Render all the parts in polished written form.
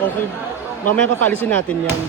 Okay. Mamaya papalisin natin yan.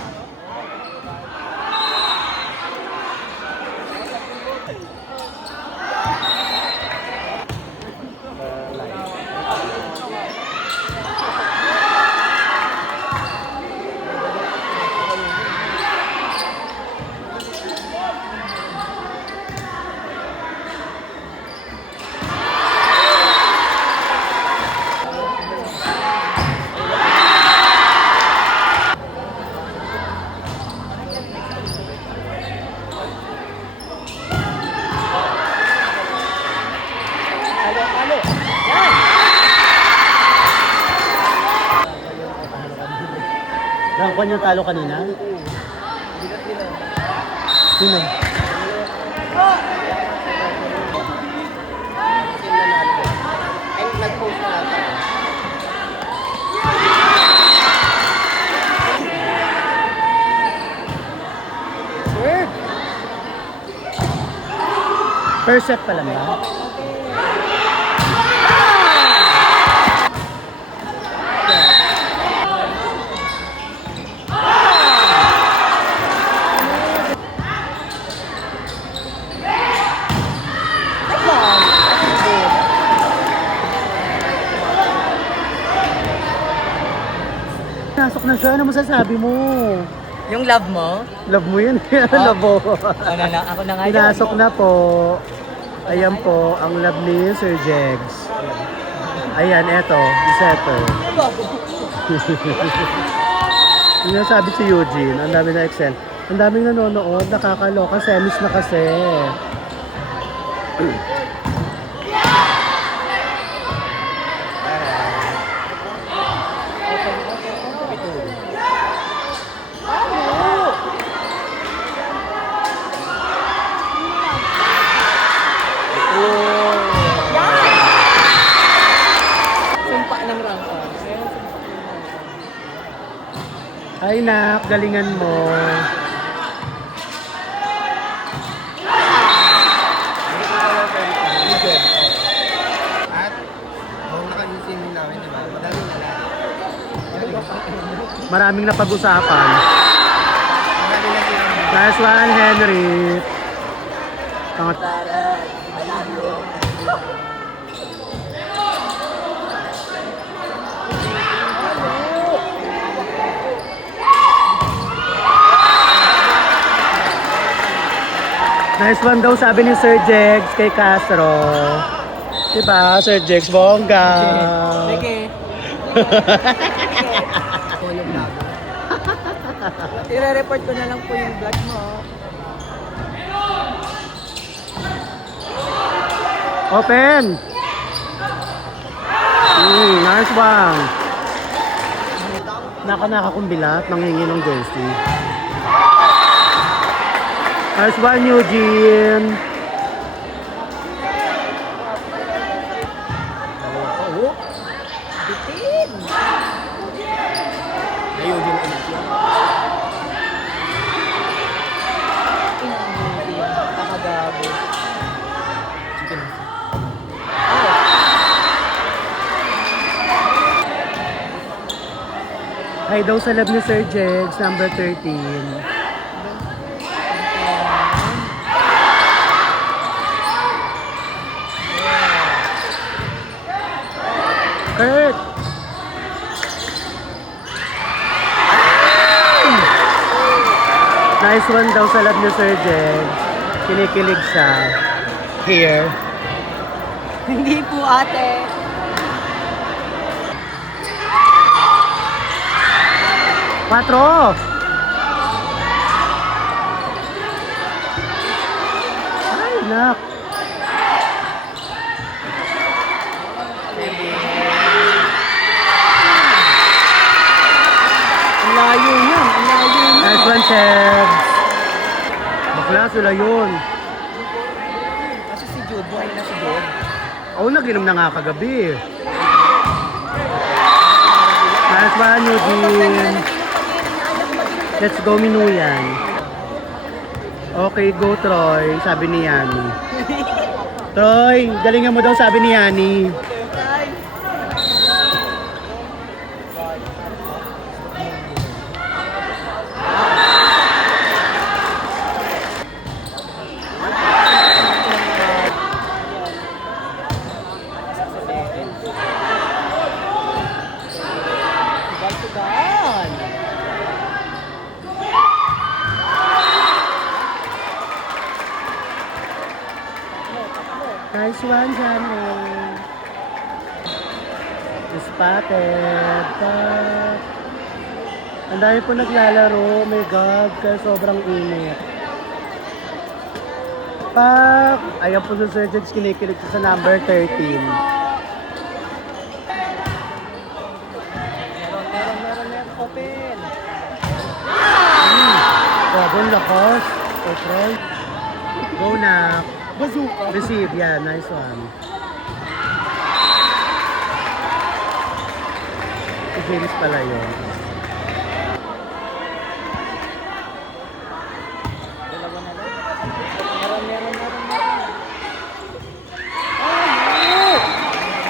Rangkon yung talo kanina? Sino? Ay, nag-post na ata. First set pa lang ba? Nasok na siya. Ano masasabi mo? Yung love mo? Love mo yun. Love mo. Ako na nga yun. Pinasok na po. Ayan po, ang love ni Sir Jegs. Ayan, eto. Isa ito. Yung sabi si Eugene, ang dami na Excel. Ang daming nanonood, nakakaloka. Semis na kasi. Sumpa ng rangkon. Ay nak, galingan mo. At, kung nakayusin mo namin, diba? Madaming lalaki. Maraming napag-usapan. Madaming na sila. Nice one, Henry. Nice one daw sabi ni Sir Jegs kay Castro. Diba, Sir Jegs, bongga. Sige. I-report ko na lang po yung vlog mo. Open! Nice one. Nakakumbilat, nanghingi ng jersey. Nice one, Eugene. Oo. Bitin. Ayaw din ulit yan. Nakagago. Chicken. Hi daw sa love ni Sir Jegs, number 13. Kurt! Nice one daw sa love ni Sir Jegs. Kinikilig siya. Here. Hindi po ate. Patro! Ay, nak. Ang layo niya. Ang layo niya. Nice one, Chebs. Bakla, sila yun. Kasi si Jude, buhay na si Jude. Oo, naginom na nga kagabi. Nice one, Eugene. Let's go, Minuyan. Okay, go, Troy. Sabi ni Yani. Troy, galingan mo daw, sabi ni Yani. Yan, Janine. Spotted. Pak. Ang dami po naglalaro. Oh my God, kaya sobrang init. Pak. Ayan po si Sir Jegs, kinikilig siya sa number 13. Meron. Open. Grabe, ang lakas. Control. Go na. Bazooka. Receive, yeah, nice one. Si James pala yun. Dalawa na lang. Meron.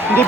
Hindi.